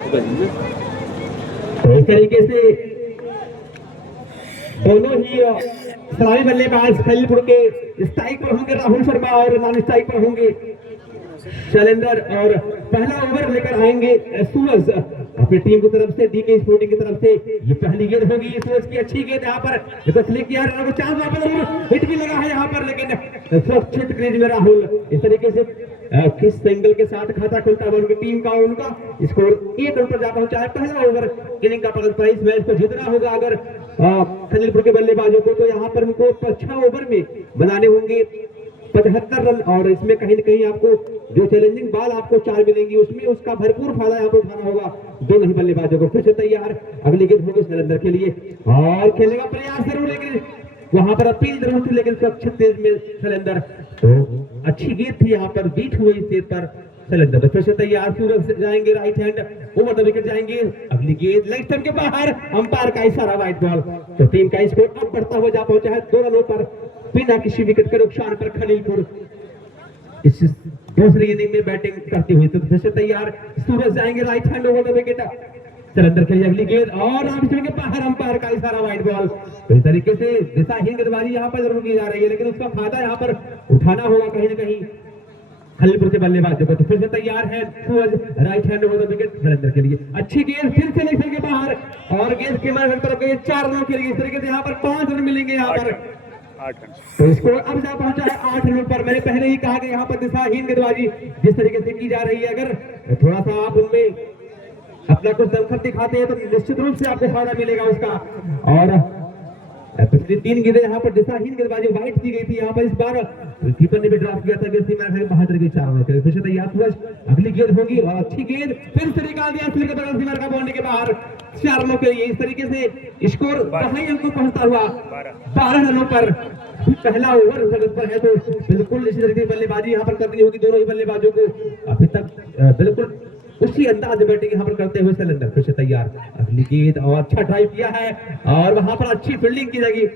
तो इस तरीके से दोनों ही सलामी बल्लेबाज खलीलपुर के स्ट्राइक पर होंगे राहुल शर्मा और नॉन स्ट्राइक पर होंगे शैलेंद्र। और पहला ओवर लेकर आएंगे सूरज अपनी टीम की तरफ से, डीके स्पोर्टिंग की तरफ से। ये पहली गेंद होगी सूरज की, अच्छी गेंद यहाँ पर क्लिक किया है, चांस वहां पर हिट भी लगा है यहाँ पर, लेकिन सुरक्षित क्रीज में राहुल। इस तरीके से किस सिंगल के साथ खाता खुलता है उनकी टीम का, उनका स्कोर 1 रन पर जा पहुंचा है। पहला ओवर इनिंग का पलट प्राइस मैच को जीतना होगा अगर खलीलपुर के बल्लेबाजों को, तो यहाँ पर उनको 6 ओवर में बनाने होंगे 75 रन। और इसमें कहीं ना कहीं आपको जो चैलेंजिंग बॉल आपको 4 मिलेंगी, उसमें उसका भरपूर फायदा यहाँ पर उठाना होगा दोनों ही बल्लेबाजों को। फिर से तैयार, अगली गेंद होगी शैलेंद्र के लिए और खेलने का प्रयास जरूर, लेकिन वहां पर अपील जरूर थी, लेकिन सुरक्षित तेज में शैलेंद्र। तो अच्छी गेंद थी यहाँ पर, बीट हुई इस गेंद पर शैलेंद्र। तो फिर से तैयार, सूरज जाएंगे right hand over the wicket जाएंगे। अगली गेंद लेग स्टंप के बाहर, अंपायर का इशारा, वाइट बॉल। तो टीम का स्कोर अब बढ़ता हुआ जा पहुंचा है 2 रनों पर बिना किसी विकेट के नुकसान पर खलीलपुर इस दूसरी इनिंग में बैटिंग करती हुई। तो फिर से तैयार, सूरज जाएंगे right hand over the wicket Shailendra के लिए। अगली गेंद और आप के बाहर, अंपायर का इशारा, वाइट बॉल। तो इस तरीके से दिशाहीन गेंदबाजी यहाँ पर जरूर की जा रही है, लेकिन उसका फायदा यहाँ पर उठाना होगा कहीं ना कहीं खलीलपुर के बल्लेबाजों को। तो फिर से तैयार है Suraj right hand over the wicket Shailendra के लिए। अच्छी गेंद फिर से लेग के बाहर और गेंद के मार्ग पर गई 4 रनों के लिए। इस तरीके से यहाँ पर 5 रन मिलेंगे यहाँ पर। तो स्कोर अब जा पहुंचा है 8 रनों पर। मैंने पहले ही कहा कि यहाँ पर दिशाहीन गेंदबाजी जिस तरीके से की जा रही है, अगर थोड़ा सा आप उनमें अपना कुछ दमखत दिखाते हैं तो निश्चित रूप से आपको फायदा मिलेगा उसका। और पिछली 3 गेंदें यहाँ पर दिशाहीन गेंदबाजी वाइट की गई थी, यहाँ पर इस बार कीपर ने भी ड्रॉप किया था कि सीमा बाहर चली गई 4 रनों के लिए। फिर से तैयार सूरज, अगली गेंद होगी और अच्छी गेंद फिर से निकाल दिया सीमा का बाउंड्री के बाहर 4 रनों के लिए। इस तरीके से स्कोर 12 अंक को पहुंचता हुआ 12 रनों पर। पहला ओवर जगत पर है, तो बिल्कुल इसी तरीके की बल्लेबाजी यहाँ पर करनी होगी दोनों ही बल्लेबाजों को। अभी तक बिल्कुल उसी अंदाज में बैटिंग यहाँ पर करते हुए शैलेंद्र। फिर से तैयार, अगली गेंद और अच्छा ड्राइव किया है और वहां पर अच्छी फील्डिंग की जाएगी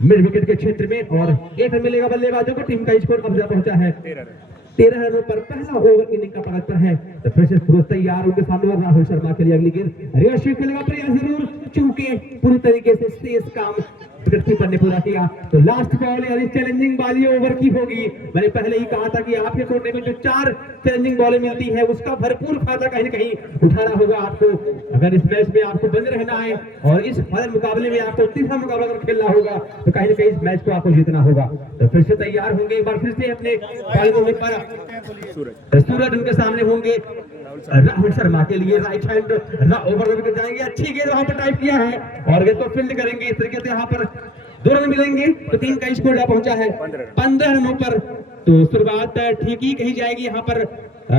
मिड विकेट के क्षेत्र में और 1 रन मिलेगा बल्लेबाजों को। टीम का स्कोर अब जा पहुंचा है 13 रनों पर। पहला ओवर इनिंग का पलट पर है, तो फिर से सूरज तैयार, उनके सामने राहुल शर्मा के लिए। अगली गेंद रिवर्स स्वीप खेलने का प्रयास जरूर, चूंकि पूरी तरीके से शेष काम विकेट कीपर ने पूरा किया। तो लास्ट बॉल यानी चैलेंजिंग बॉल ये ओवर की होगी। मैंने पहले ही कहा था कि आपके कोटे में जो 4 चैलेंजिंग बॉलें मिलती है उसका भरपूर फायदा कहीं ना कहीं उठाना होगा आपको, अगर इस मैच में आपको बंद रहना है और इस फाइनल मुकाबले में आपको तीसरा मुकाबला अगर खेलना होगा तो कहीं ना कहीं इस मैच को आपको जीतना होगा। तो फिर से तैयार होंगे एक बार फिर से अपने सूरज उनके सामने होंगे राहुल शर्मा के लिए। राइट हैंड ओवर विकेट जाएंगे, अच्छी गेंद वहां पर टाइप किया है और गेंद को फील्ड करेंगे। इस तरीके से यहाँ पर 2 रन मिलेंगे, तो टीम का स्कोर जा पहुंचा है 15 रनों पर। तो शुरुआत ठीक ही कही जाएगी यहाँ पर,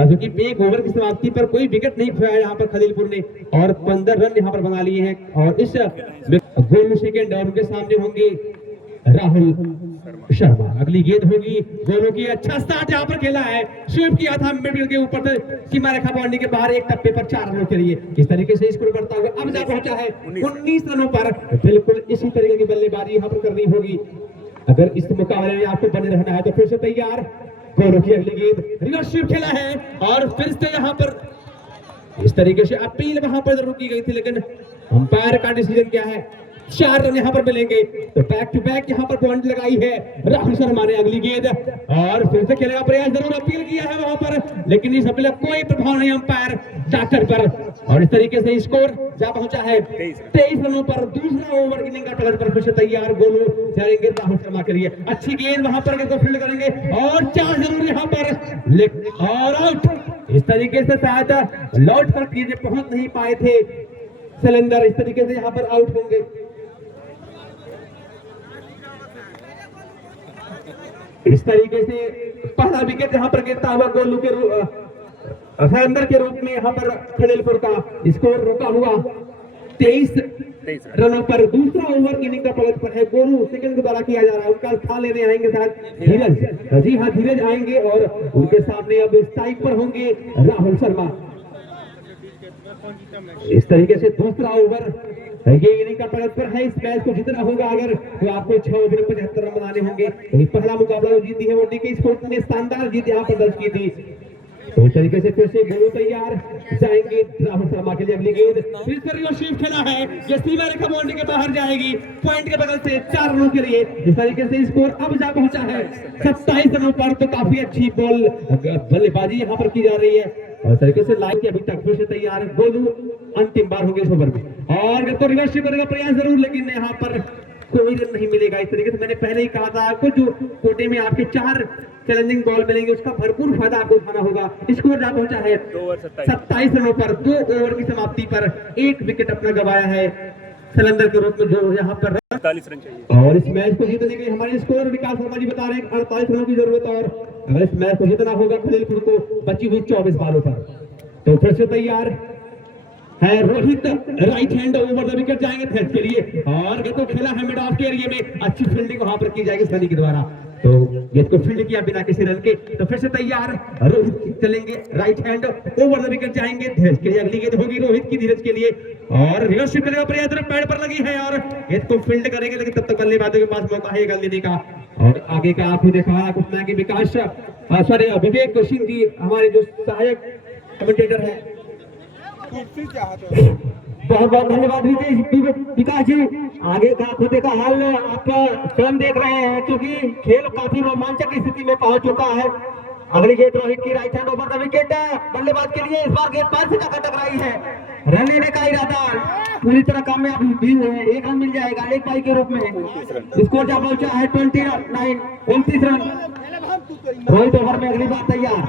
जो कि 1 ओवर की समाप्ति पर कोई विकेट नहीं खोया यहाँ पर खलीलपुर ने और 15 रन यहाँ पर बना लिए हैं। और इस गोलू सेकेंड और उनके सामने होंगे राहुल शर्मा। अगली गेंद होगी गोलू की, अच्छा स्टार्ट यहाँ पर खेला है, स्वीप किया था मिडिल के ऊपर से सीमा रेखा बाउंड्री के बाहर एक टप्पे पर 4 रनों के लिए। इस तरीके से स्कोर बढ़ता हुआ अब जा पहुंचा है 19 रनों पर। बिल्कुल इसी तरीके की बल्लेबाजी यहाँ पर करनी होगी अगर इस मुकाबले में आपको बने रहना है। तो फिर से तैयार, गोलू की अगली गेंद रिवर्स स्वीप खेला है और फिर से यहाँ पर इस तरीके से अपील वहां पर जरूर की गई थी, लेकिन अंपायर का डिसीजन क्या है, 4 रन यहाँ पर मिलेंगे। तो बैक टू बैक यहाँ पर पॉइंट लगाई है राहुल शर्मा ने। अगली गेंद और फिर से खेलने का प्रयास जरूर अपील किया है वहां पर, लेकिन इस अपील का कोई प्रभाव नहीं अंपायर डॉक्टर पर। और इस तरीके से स्कोर जा पहुंचा है 23 रनों पर। दूसरा ओवर इनिंग का पलट पर फिर से तैयार, गोलू जाएंगे राहुल शर्मा के लिए। अच्छी गेंद वहां पर फील्ड करेंगे और 4 जरूर यहाँ पर और आउट। इस तरीके से शायद लौट पर चीजें पहुंच नहीं पाए थे शैलेंद्र, इस तरीके से यहाँ पर आउट होंगे। इस तरीके से पहला विकेट यहाँ पर गिरता हुआ गोलू के शैलेंद्र के रूप में यहाँ पर खलीलपुर का स्कोर रुका हुआ 23 रनों पर। दूसरा ओवर इनिंग का पलट पर है, गोलू सेकंड के द्वारा किया जा रहा है, उनका स्थान लेने आएंगे साथ धीरज। जी हाँ, धीरज आएंगे और उनके सामने अब स्ट्राइक पर होंगे राहुल शर्मा। इस तरीके से दूसरा ओवर ये इनिंग का पलट पर है। इस मैच को जीतना होगा अगर तो आपको 6 ओवर में 75 रन बनाने होंगे। पहला मुकाबला जो जीती है वो डीके स्पोर्ट्स ने शानदार जीत यहाँ पर दर्ज की थी। तो इस तरीके से फिर से बोलो तैयार जाएंगे राहुल शर्मा के लिए अगली गेंद फिर से रिवर्स स्वीप खेला है ये सीमा रेखा बाउंड्री के बाहर जाएगी पॉइंट के बगल से 4 रनों के लिए इस तरीके से स्कोर अब जा पहुंचा है 27 रनों पर। तो काफी अच्छी बॉल बल्लेबाजी यहाँ पर की जा रही है और तरीके से लाइन के अभी तक फिर से तैयार है गोलू अंतिम बार होंगे इस ओवर में और तो रिवर्स स्वीप करने का प्रयास जरूर लेकिन यहाँ पर कोई रन नहीं मिलेगा। इस तरीके से मैंने पहले ही कहा था आपको जो कोटे में आपके 4 चैलेंजिंग बॉल मिलेंगे उसका भरपूर फायदा आपको उठाना होगा। स्कोर जा पहुंचा है 27 रनों पर 2 ओवर की समाप्ति पर 1 विकेट अपना गंवाया है सलेंडर के रूप में जो यहाँ पर 48 रन चाहिए और इस मैच को जीतने के लिए हमारे स्कोर विकास शर्मा जी बता रहे हैं 48 रनों की जरूरत और अगर इस मैच को जीतना होगा खलीलपुर को बची हुई 24 बालों पर। तो फिर से तैयार है Rohit right hand over the wicket जाएंगे थ्रेड के लिए और ये तो खेला है मिड ऑफ के एरिया में अच्छी फील्डिंग वहां पर की जाएगी सनी के द्वारा। तो ये को फील्ड किया बिना किसी रन के। तो फिर से तैयार रोहित चलेंगे right hand over the wicket जाएंगे धीरज के लिए अगली गेंद होगी रोहित की धीरज के लिए और रिवर्स स्वीप करेगा प्रयास पैड पर लगी है और गेंद को फील्ड करेंगे लेकिन तब तक बल्लेबाजों के पास मौका है गल देने का। और आगे का आपने देखा कुछ ना कि विकास सॉरी विवेक सिंह जी हमारे जो सहायक कमेंटेटर है बहुत बहुत धन्यवाद विकास जी। आगे का खुदे का हाल आप स्वयं देख रहे हैं क्योंकि खेल काफी रोमांचक स्थिति में पहुंच चुका है। अगली गेंद रोहित की right hand over the wicket बल्लेबाज के लिए इस बार गेंद पार से जाकर टकराई है रन लेने का इरादा पूरी तरह कामयाब भी है 1 रन मिल जाएगा एक पाई के रूप में। स्कोर जा पहुंचा है 29 रन रोहित ओवर में अगली बार तैयार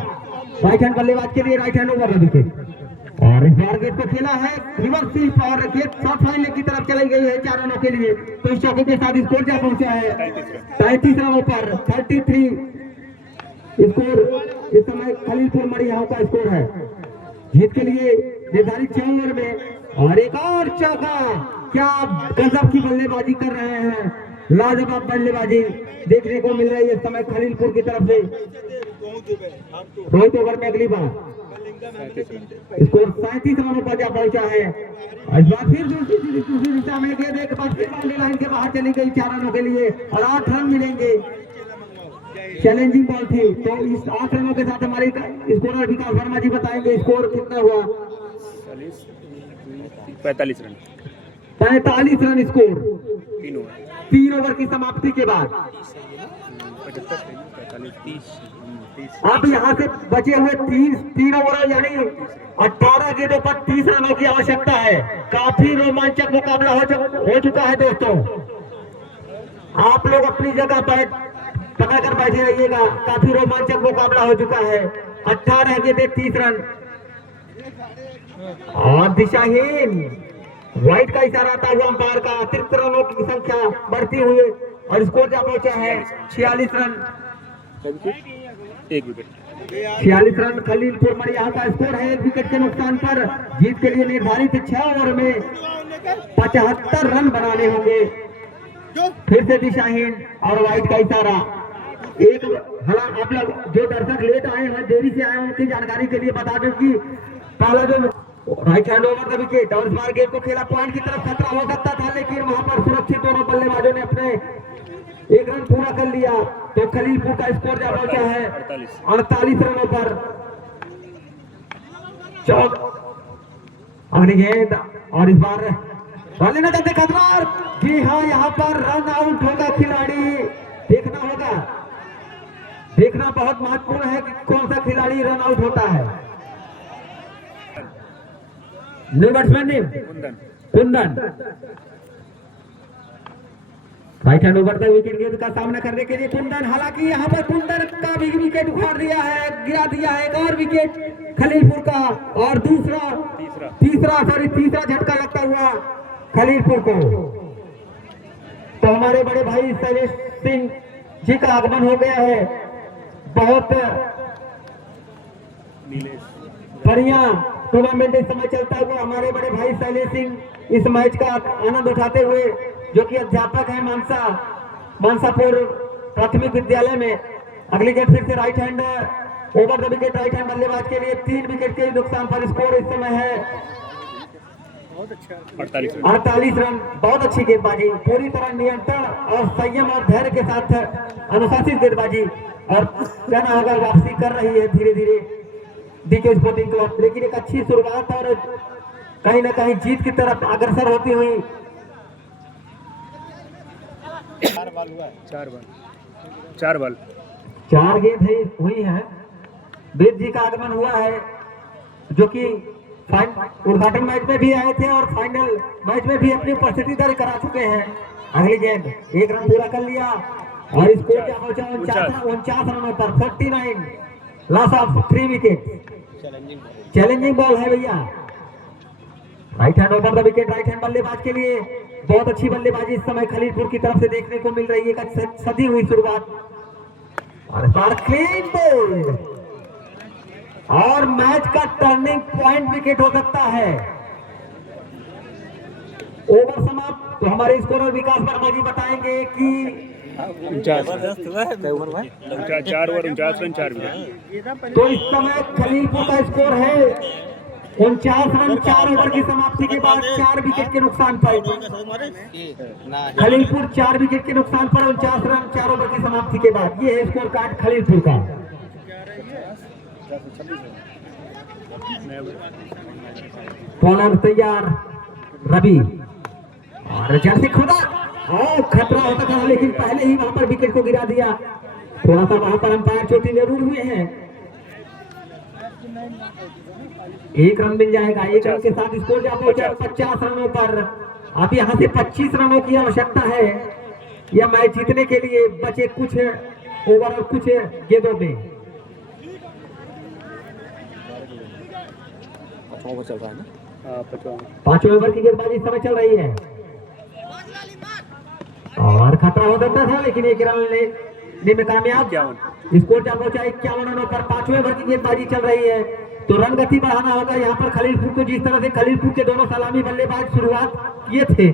राइट हैंड बल्लेबाज के लिए right hand over the wicket और इस बार गेंद को खेला है रिवर्स स्वीप और गेंद शॉर्ट फाइनल की तरफ चलाई गई है 4 रनों के लिए। तो इस चौके के साथ स्कोर जा पहुंचा है 33 रनों पर 33 स्कोर इस समय खलीलपुर मड़ियाओं का स्कोर है जीत के लिए निर्धारित 6 ओवर में और एक और चौका क्या गजब की बल्लेबाजी कर रहे हैं लाजवाब बल्लेबाजी देखने को मिल रही है इस समय खलीलपुर की तरफ से। रोहित ओवर में अगली बार स्कोर 37 रनों पर जा पहुंचा है। इस बार फिर दूसरी दिशा में गेंद एक बार फिर बाउंड्री लाइन के बाहर चली गई 4 रनों के लिए और 8 रन मिलेंगे। चैलेंजिंग बॉल थी तो इस 8 रनों के साथ हमारे स्कोरर विकास वर्मा जी बताएंगे स्कोर कितना हुआ। 45 रन 45 रन स्कोर 3 ओवर की समाप्ति के बाद। अब यहाँ से बचे हुए 3 ओवर यानी 18 गेंदों पर 30 रनों की आवश्यकता है। काफी रोमांचक मुकाबला हो चुका है दोस्तों। आप लोग अपनी जगह पर पकड़ कर बैठे रहिएगा। काफी रोमांचक मुकाबला हो चुका है। 18 गेंदें 30 रन और दिशाहीन व्हाइट का इशारा आता हुआ अंपायर का अतिरिक्त रनों की संख्या बढ़ती हुई और स्कोर जा पहुंचा है 46 रन 1 विकेट 46 रन खलीलपुर मड़ियाहा का स्कोर है 1 विकेट के नुकसान पर। जीत के लिए निर्धारित 6 ओवर में 75 रन बनाने होंगे। फिर से दिशाहीन और व्हाइट का इशारा एक आप लोग जो दर्शक लेट आए हैं देरी से आए हैं उनकी जानकारी के लिए बता दूं कि पहला जो right hand over the wicket और इस बार गेंद को खेला पॉइंट की तरफ खतरा हो सकता था लेकिन वहां पर सुरक्षित दोनों बल्लेबाजों ने अपने 1 रन पूरा कर लिया। तो खलीलपुर का स्कोर जा पहुंचा है 48 रनों पर। अगली गेंद और इस बार बल्ले न जाते खतरा और जी हाँ यहाँ पर रन आउट होगा खिलाड़ी। देखना बहुत महत्वपूर्ण है कि कौन सा खिलाड़ी रन आउट होता है। New batsman name Kundan right hand over the wicket गेंद का सामना करने के लिए कुंदन। हालांकि यहाँ पर कुंदन का भी विकेट उखाड़ दिया है गिरा दिया है एक और विकेट खलीलपुर का और तीसरा झटका लगता हुआ खलीलपुर को। तो हमारे बड़े भाई शैलेश सिंह जी का आगमन हो गया है। बहुत बढ़िया टूर्नामेंट इस समय चलता हुआ हमारे बड़े भाई शैलेश सिंह इस मैच का आनंद उठाते हुए जो कि अध्यापक है मानसापुर प्राथमिक विद्यालय में। अगली गेंद फिर से right hand over the wicket right hand बल्लेबाज के लिए 3 विकेट के नुकसान पर स्कोर इस समय है 48 रन। बहुत अच्छी गेंदबाजी पूरी तरह नियंत्रण और संयम और धैर्य के साथ अनुशासित गेंदबाजी और कहना होगा वापसी कर रही है धीरे धीरे डीके स्पोर्टिंग क्लब, लेकिन एक अच्छी शुरुआत और कहीं ना कहीं जीत की तरफ अग्रसर होती हुई। 4 बॉल 4 गेंद हुई है। वेद जी का आगमन हुआ है, जो कि उद्घाटन मैच में भी आए थे और फाइनल मैच में भी अपनी उपस्थिति दर्ज करा चुके हैं। अगली गेंद 1 रन पूरा कर लिया और स्कोर क्या पहुंचा 49 रनों पर 49, loss of 3 wicket. Challenging ball है भैया। Right hand over the wicket, right hand बल्लेबाज के लिए बहुत अच्छी बल्लेबाजी इस समय खलीलपुर की तरफ से देखने को मिल रही है। सदी हुई शुरुआत और इस बार क्लीन बोल्ड और मैच का टर्निंग पॉइंट विकेट हो सकता है। ओवर समाप्त। तो हमारे स्कोरर विकास वर्मा जी बताएंगे कि 4 ओवर 49 रन 4 विकेट। तो इस समय खलीलपुर का स्कोर है 49 रन 4 ओवर की समाप्ति के बाद 4 विकेट के नुकसान पर। खलीलपुर 4 विकेट के नुकसान पर 49 रन 4 ओवर की समाप्ति के बाद। ये है स्कोर कार्ड खलीलपुर का। बॉलर तैयार रवि और जर्सी खुदा और खतरा होता था, लेकिन पहले ही वहां पर विकेट को गिरा दिया। थोड़ा सा वहां पर अंपायर चोटी जरूर हुए हैं। 1 रन मिल जाएगा। 1 रन के साथ स्कोर जा पहुंचा 50 रनों पर। अब यहां से 25 रनों की आवश्यकता है यह मैच जीतने के लिए। बचे कुछ ओवर और कुछ गेंदों में। चल रहा है ना 5 ओवर की गेंदबाजी इस समय चल रही है और खतरा हो सकता था, लेकिन 1 रन लेने में कामयाब। स्कोर जा पहुंचा 51 रनों पर। 5वें ओवर की गेंदबाजी चल रही है, तो रन गति बढ़ाना होगा यहाँ पर खलीलपुर को। जिस तरह से खलीलपुर के दोनों सलामी बल्लेबाज शुरुआत किए थे,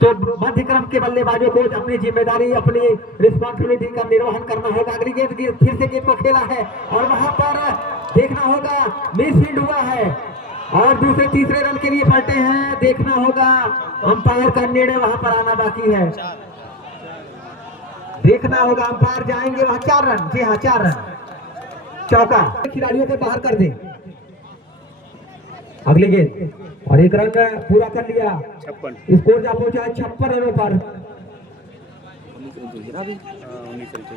तो मध्य क्रम के बल्लेबाजों को अपनी जिम्मेदारी, अपनी रिस्पॉन्सिबिलिटी का निर्वहन करना होगा। अगली गेंद फिर से गेंद को खेला है और वहां पर देखना होगा मिसफील्ड हुआ है और दूसरे तीसरे रन के लिए पलटे हैं। देखना होगा अंपायर का निर्णय वहां पर आना बाकी है। देखना होगा अंपायर जाएंगे वहां। 4 रन, जी हाँ 4 रन, चौका खिलाड़ियों को बाहर कर दें। अगली गेंद और 1 रन पूरा कर लिया। 56 स्कोर जा पहुंचा 56 रनों पर।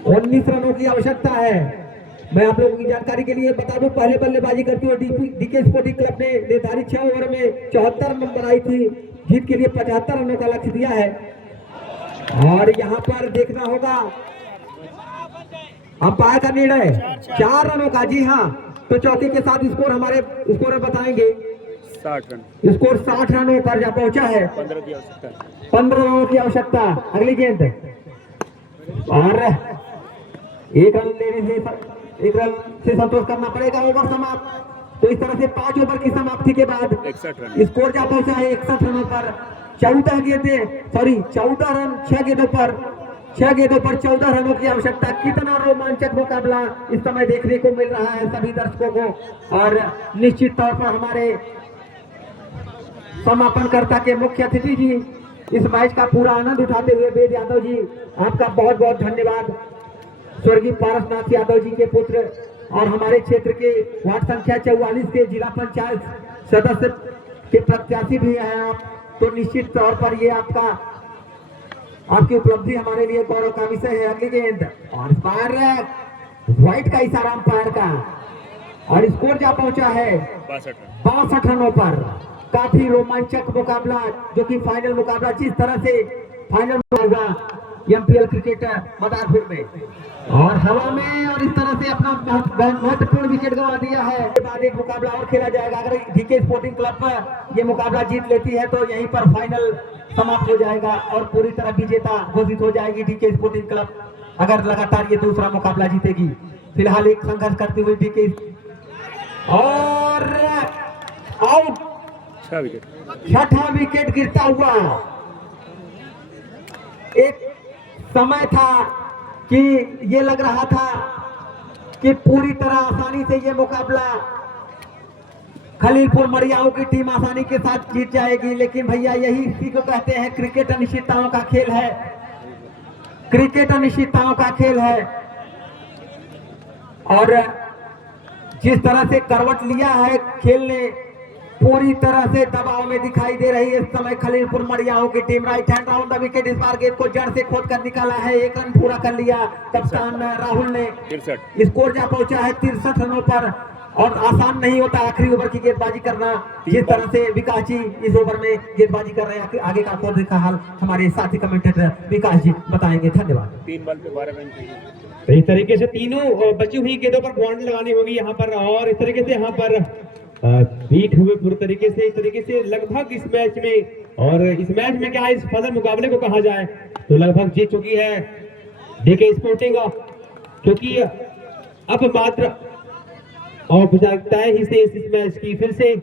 19 रनों की आवश्यकता है। मैं आप लोगों की जानकारी के लिए बता दूं, पहले बल्लेबाजी करते हुए डीके स्पोर्टिंग क्लब ने निर्धारित 6 ओवर में 74 रन बनाई थी। जीत के लिए 75 रनों का लक्ष्य दिया है और यहाँ पर देखना होगा अंपायर का निर्णय 4 रनों का। जी हाँ, तो चौके के साथ स्कोर हमारे स्कोरर बताएंगे। 60 रन स्कोर 60 रनों पर जा पहुंचा है। 15 की आवश्यकता। 15 रनों की आवश्यकता। अगली गेंद और 1 रन लेने से 1 रन से संतोष करना पड़ेगा। ओवर समाप्त। तो इस तरह से 5 ओवर की समाप्ति के बाद 61 रन स्कोर जा पहुंचा है 61 रनों पर। 14 रन 6 गेंदों पर 14 रनों की आवश्यकता। कितना रोमांचक मुकाबला इस समय देखने को मिल रहा है सभी दर्शकों को। और निश्चित तौर पर हमारे समापनकर्ता के मुख्य अतिथि जी इस मैच का पूरा आनंद उठाते हुए वेद यादव जी, आपका बहुत बहुत धन्यवाद। स्वर्गीय पारसनाथ यादव जी के पुत्र और हमारे क्षेत्र के वार्ड संख्या 44 के जिला पंचायत सदस्य के प्रत्याशी भी हैं आप, तो निश्चित तौर पर ये आपकी उपलब्धि हमारे लिए गौरव का विषय है। अगली गेंद और बार व्हाइट का इशारा अंपायर का और स्कोर जा पहुंचा है 62 रनों पर। काफी रोमांचक मुकाबला, जो कि फाइनल मुकाबला जिस तरह से फाइनल होगा एमपीएल क्रिकेट मदारपुर में और हवा में, और इस तरह से अपना महत्वपूर्ण विकेट गंवा दिया है। बाद एक मुकाबला और खेला जाएगा। अगर डीके स्पोर्टिंग क्लब ये मुकाबला जीत लेती है तो यहीं पर फाइनल समाप्त हो जाएगा और पूरी तरह विजेता घोषित हो जाएगी डीके स्पोर्टिंग क्लब, अगर लगातार ये दूसरा मुकाबला जीतेगी। फिलहाल एक संघर्ष करते हुए डीके और आउट, 6ठा विकेट गिरता हुआ। एक समय था कि ये लग रहा था कि पूरी तरह आसानी से ये मुकाबला खलीलपुर मरियाओं की टीम आसानी के साथ जीत जाएगी, लेकिन भैया यही इसी को कहते हैं क्रिकेट अनिश्चितताओं का खेल है। क्रिकेट अनिश्चितताओं का खेल है और जिस तरह से करवट लिया है खेल ने, पूरी तरह से दबाव में दिखाई दे रही है इस समय खलीलपुर मड़ियाओं की team. Right hand round the wicket, इस बार गेंद को जड़ से खोद कर निकाला है, 1 रन पूरा कर लिया कप्तान राहुल ने। 63 स्कोर जा पहुंचा है 63 रनों पर, और आसान नहीं होता आखिरी ओवर की गेंदबाजी करना। जिस तरह से विकास जी इस ओवर में गेंदबाजी कर रहे हैं, आगे का स्कोर का हाल हमारे साथी कमेंटेटर विकास जी बताएंगे। धन्यवाद। 3 बॉल पे 12 रन चाहिए। तो इस तरीके से तीनों बची हुई गेंदों पर बाउंड्री लगानी होगी यहाँ पर, और इस तरीके से यहाँ पर बीट हुए पूरी तरीके से, इस तरीके से लगभग इस मैच में, और इस मैच में क्या इस फजल मुकाबले को कहा जाए तो लगभग जीत चुकी है डीके स्पोर्टिंग, क्योंकि अब मात्र औपचारिकता ही से इस मैच की फिर से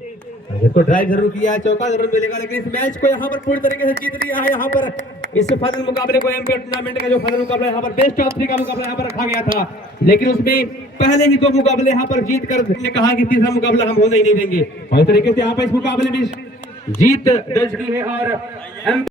इसको ड्राइव जरूर किया है, चौका जरूर मिलेगा, लेकिन इस मैच को यहाँ पर पूरी तरीके से जीत लिया है। यहाँ पर इस फजल मुकाबले को एमपीएल टूर्नामेंट का जो फजल मुकाबला यहाँ पर बेस्ट ऑफ 3 का मुकाबला यहाँ पर रखा गया था, लेकिन उसमें पहले ही 2 मुकाबले यहाँ पर जीत कर ने कहा कि तीसरा मुकाबला हम होने ही नहीं देंगे, और इस तरीके से यहाँ पर इस मुकाबले में जीत दर्ज की है। और